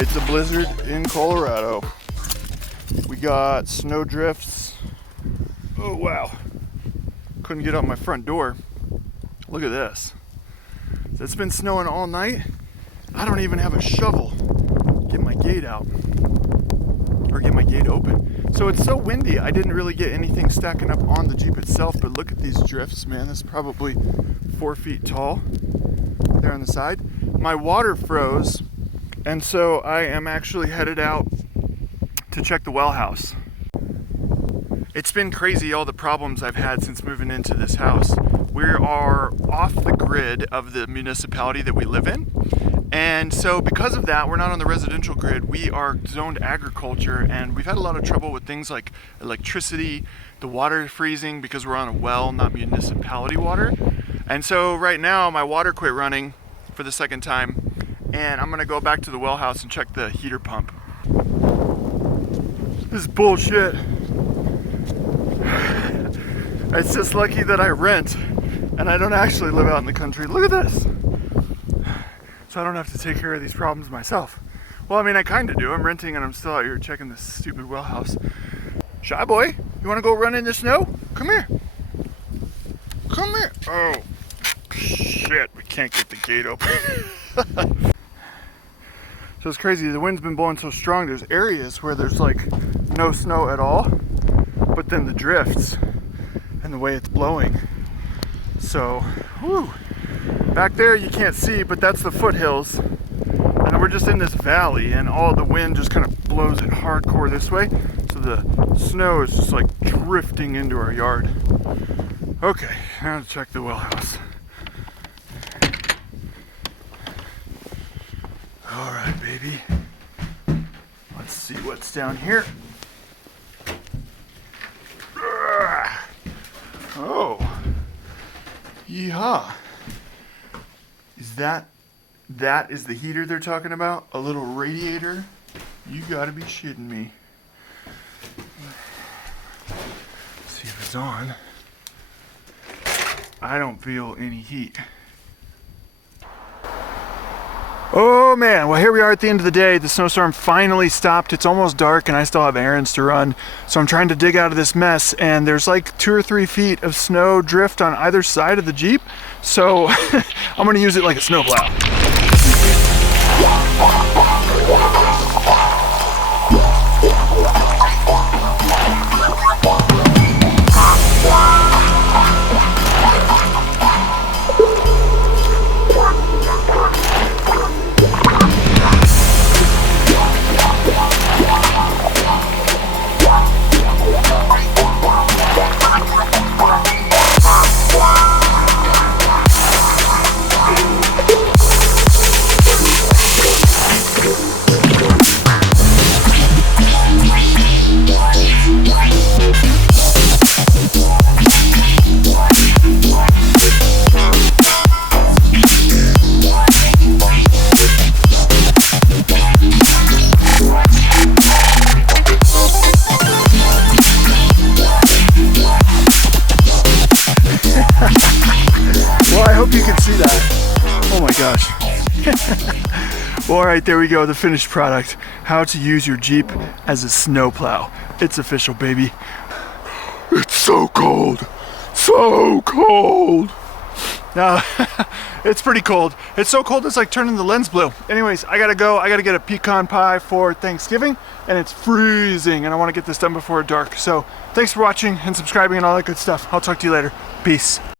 It's a blizzard in Colorado. We got snow drifts. Oh wow. Couldn't get out my front door. Look at this. It's been snowing all night. I don't even have a shovel. Get my gate out. Or get my gate open. So it's so windy, I didn't really get anything stacking up on the Jeep itself, but look at these drifts, man. This is probably 4 feet tall there on the side. My water froze, and so I am actually headed out to check the well house. It's been crazy, all the problems I've had since moving into this house. We are off the grid of the municipality that we live in. And so because of that, we're not on the residential grid. We are zoned agriculture, and we've had a lot of trouble with things like electricity, the water freezing because we're on a well, not municipality water. And so right now my water quit running for the second time, and I'm gonna go back to the well house and check the heater pump. This is bullshit. It's just lucky that I rent and I don't actually live out in the country. Look at this. So I don't have to take care of these problems myself. Well, I mean, I kind of do. I'm renting and I'm still out here checking this stupid well house. Shy boy, you want to go run in the snow? Come here. Come here. Oh, shit. We can't get the gate open. So it's crazy. The wind's been blowing so strong. There's areas where there's like no snow at all, but then the drifts and the way it's blowing. So, whew. Back there you can't see, but that's the foothills. And we're just in this valley, and all the wind just kind of blows it hardcore this way. So the snow is just like drifting into our yard. Okay, now to check the well house. All right, baby. Let's see what's down here. Oh, yeehaw. Is that is the heater they're talking about? A little radiator? You gotta be shitting me. Let's see if it's on. I don't feel any heat. Oh man, well here we are at the end of the day. The snowstorm finally stopped. It's almost dark and I still have errands to run. So I'm trying to dig out of this mess, and there's like 2 or 3 feet of snow drift on either side of the Jeep. So I'm gonna use it like a snowplow. Well, I hope you can see that. Oh my gosh. Well, all right, there we go, the finished product. How to use your Jeep as a snowplow. It's official, baby. It's so cold. So cold. Now, it's pretty cold. It's so cold it's like turning the lens blue. Anyways, I gotta go. I gotta get a pecan pie for Thanksgiving, and it's freezing, and I wanna get this done before dark. So thanks for watching and subscribing and all that good stuff. I'll talk to you later. Peace.